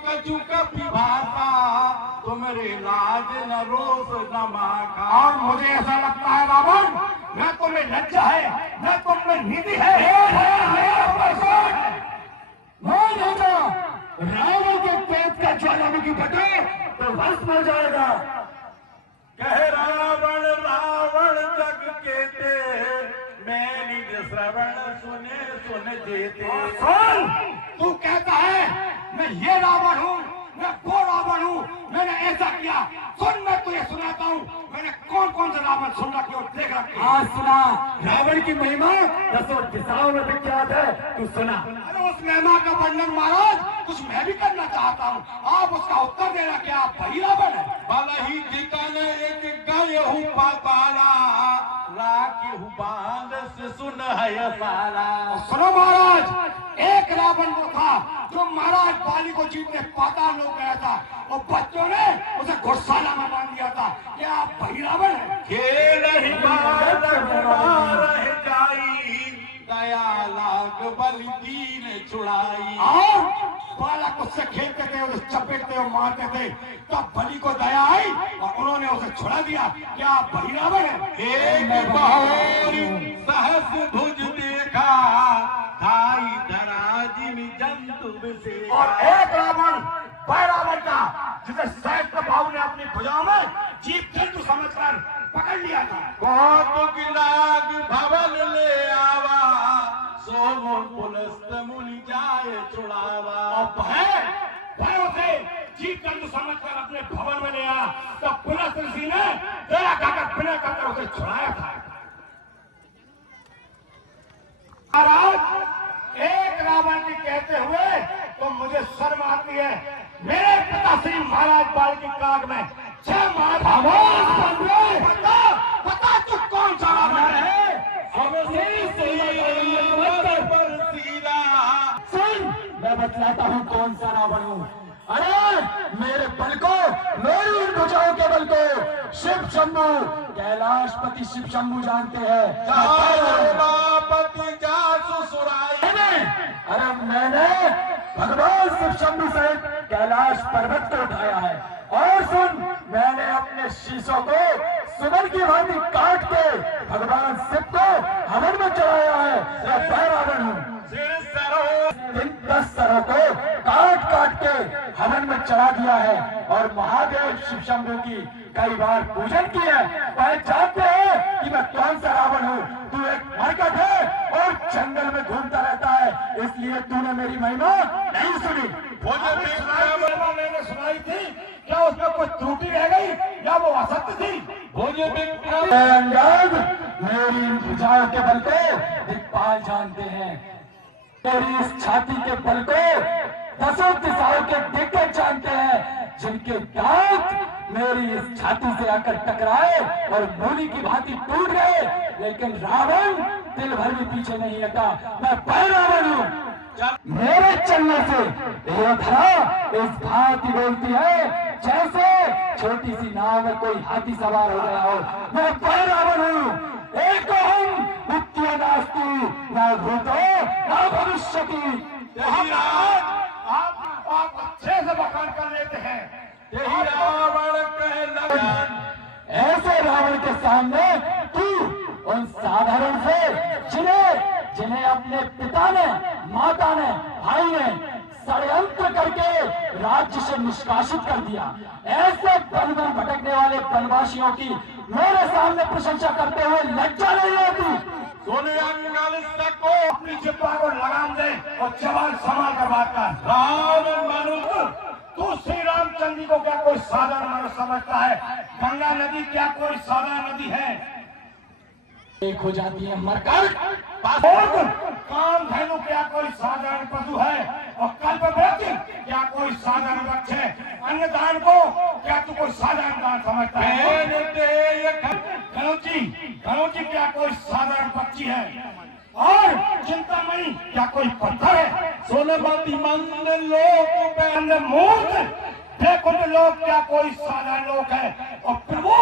कछु कपि भाषा, तुम्हारे लाज न रोष न माखा। और मुझे ऐसा लगता है रावण, न तुम्हें लज्जा है न तुम्हें नीति है। रावण के पेट का ज्वालामुखी फटे तो भस्म हो जाएगा। कह रावण रावण जग के ते, मैं निज श्रवण सुने सुन देते। सुन, तू कहता है मैं ये रावण हूँ, मैं वो रावण हूँ, मैंने ऐसा किया। सुन, मैं तुझे सुनाता हूँ मैंने कौन कौन से रावण सुन रखे और देख रखे। आज सुना, रावण की महिमा दसों दिशाओं में विख्यात है, तू सुना। अरे उस महिमा का वर्णन महाराज कुछ मैं भी करना चाहता हूँ, आप उसका उत्तर देना क्या आप वही रावण है? भला ही ठिकाने एक गए हूँ पाताला, राखी हूँ बांध से सुन है साला। सुनो महाराज, एक रावण वो था जो महाराज बाली को जीतने पाताल लोग गया था और बच्चों ने उसे घुड़साला में बांध दिया था। क्या आप वही रावण है? खेल ही रह जाई, दया लाग बलि दीन छुड़ाई। और बालक उससे खेलते थे, उसे चपेटते और मारते थे, तब बलि को दया आई और उन्होंने उसे छुड़ा दिया। क्या आप वही रावण है? एक बहोरी सहस भुज देखा, धाई धराजिन जंतु से। और एक रावण वह रावण था जिसे सहस्त्र बाहु ने अपनी भुजाओं में जीव जंतु समझकर पकड़ लिया था। कौतुक लाग भवन ले आवा, सोमो पुलस्त मुनि जाए छुड़ावा। और वह उसे जीव जंतु समझकर अपने भवन में ले आया, तब पुलस्त ऋषि ने दया खाकर बिना कर उसे छुड़ाया था। महाराज, एक रावण की कहते हुए तो मुझे शर्म आती है। मेरे पिता श्री महाराज बाल की काग में जय माता। बता तू कौन सा रावण है? सुन, मैं बतलाता हूँ कौन सा रावण हूँ। अरे मेरे बल को, मेरी इन भुजाओं के बल को शिव शंभु, कैलाशपति शिव शंभु जानते हैं। अरे मैंने भगवान शिव शंभु से कैलाश पर्वत को उठाया है। और सुन, मैंने अपने शीशों को सुमन की भांति काट के भगवान शिव को हवन में चढ़ाया है। मैं रावण हूँ। इन 10 सरों को काट काट के हवन में चढ़ा दिया है और महादेव शिव शंभु की कई बार पूजन की है। वह जानते हैं कि मैं कौन सा रावण हूँ। तू एक मरकट है और जंगल में घूमता रहता है, इसलिए तूने मेरी महिमा नहीं सुनी। मैंने सुनाई थी, क्या उसमें कोई त्रुटि रह गई या वो असत्य थी? अंगद, मेरी इन भुजाओं के बल को दिक्पाल जानते हैं। तेरी इस छाती के बल को दसों दिशाओं के दिग्गज जानते हैं, जिनके दांत मेरी इस छाती से आकर टकराए और मूली की भांति टूट गए, लेकिन रावण दिल भर भी पीछे नहीं हटा। मैं वह रावण हूँ। मेरे चलने से यह धरा इस भांति बोलती है जैसे छोटी सी नाव में कोई हाथी सवार हो गया हो। मैं वह रावण हूँ। एक हम नित्य नास्ति, न भूतो न भविष्यति। आप अच्छे से बखान कर लेते हैं। रावण कह लगा, ऐसे रावण के सामने तू उन साधारण से जिन्हें अपने पिता ने, माता ने, भाई ने षड्यंत्र करके राज्य से निष्कासित कर दिया, ऐसे वन में भटकने वाले वनवासियों की मेरे सामने प्रशंसा करते हुए लज्जा नहीं होती। अपनी जिब्बा को लगाम दे और जवान संभाल कर बात कर। रावण मनुष्य, तू श्री रामचंद्र जी को क्या कोई साधारण मनुष्य समझता है? गंगा नदी क्या कोई साधारण नदी है? एक हो जाती है मरकट। काम धेनु क्या कोई साधारण पशु है? और कल्पवृक्ष क्या कोई साधारण वृक्ष है? अन्नदान को क्या तू कोई साधारण दान समझता है? गणोजी क्या कोई साधारण पक्षी है? और चिंतामणि क्या कोई पत्थर है? सोनमती मंद लोक मूर्ख बेकुंठ लोग क्या कोई साधारण लोक है? और प्रभु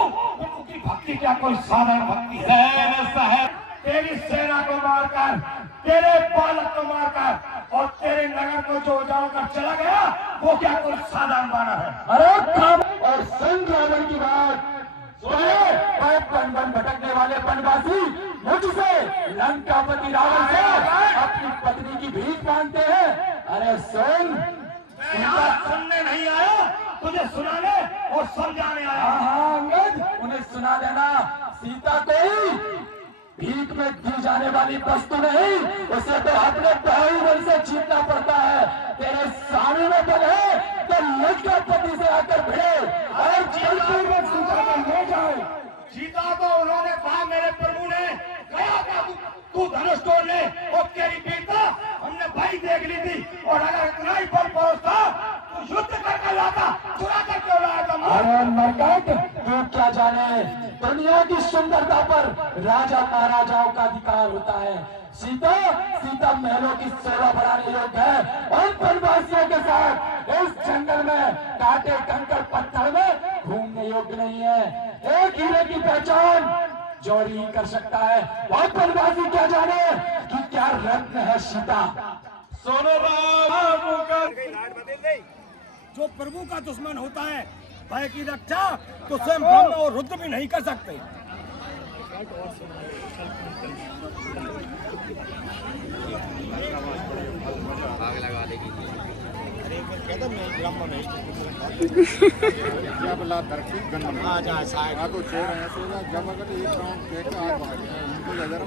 की भक्ति क्या कोई साधारण भक्ति है? तेरी सेना को मारकर, तेरे बालक को मारकर और तेरे नगर को जो उजाड़ कर चला गया वो क्या कोई साधारण मानव है? अरे काम और संग रावण की बात सुने, बन बन भटकने वाले बनवासी मुझसे लंकापति रावण से अपनी पत्नी की भीख मांगते हैं। अरे सुन, मैं यहाँ सुनने नहीं आया, तुझे सुनाने और समझाने आया। हाँ अंगद, उन्हें सुना देना। सीता कोई भीख में दी जाने वाली वस्तु नहीं, उसे तो अपने बाहुबल से जीतना पड़ता है। तेरे स्वामी में बल है तो लंकापति से आकर भिड़े और बलपूर्वक सीता को ले जाओ। सीता को उन्होंने कहा, मेरे प्रभु ने कहा था तू धनुष तोड़ ले, और तेरी वीरता हमने भाई देख ली थी, और अगर इतना ही बल पहुंचता तो युद्ध करके लाता, चुरा करके लाता। अरे मरकट, तू क्या जाने, दुनिया की सुंदरता पर राजा महाराजाओं का अधिकार होता है। सीता महलों की शोभा बढ़ाने योग्य है। उन बनवासियों के साथ इस जंगल में कांटे कंकड़ पत्थर में घूमने योग्य नहीं है। एक हीरे की पहचान जोड़ी ही कर सकता है। और बनवासी क्या जाने कि क्या रत्न है सीता। सुनो बाबू का जो प्रभु का दुश्मन होता है, भय की रक्षा तो स्वयं ब्रह्म और रुद्र भी नहीं कर सकते। आग लगा देगी। जब ला तरक्की गन आ जा साया तो चेहरा है तो जब अगर एक राउंड के आग उनको नजर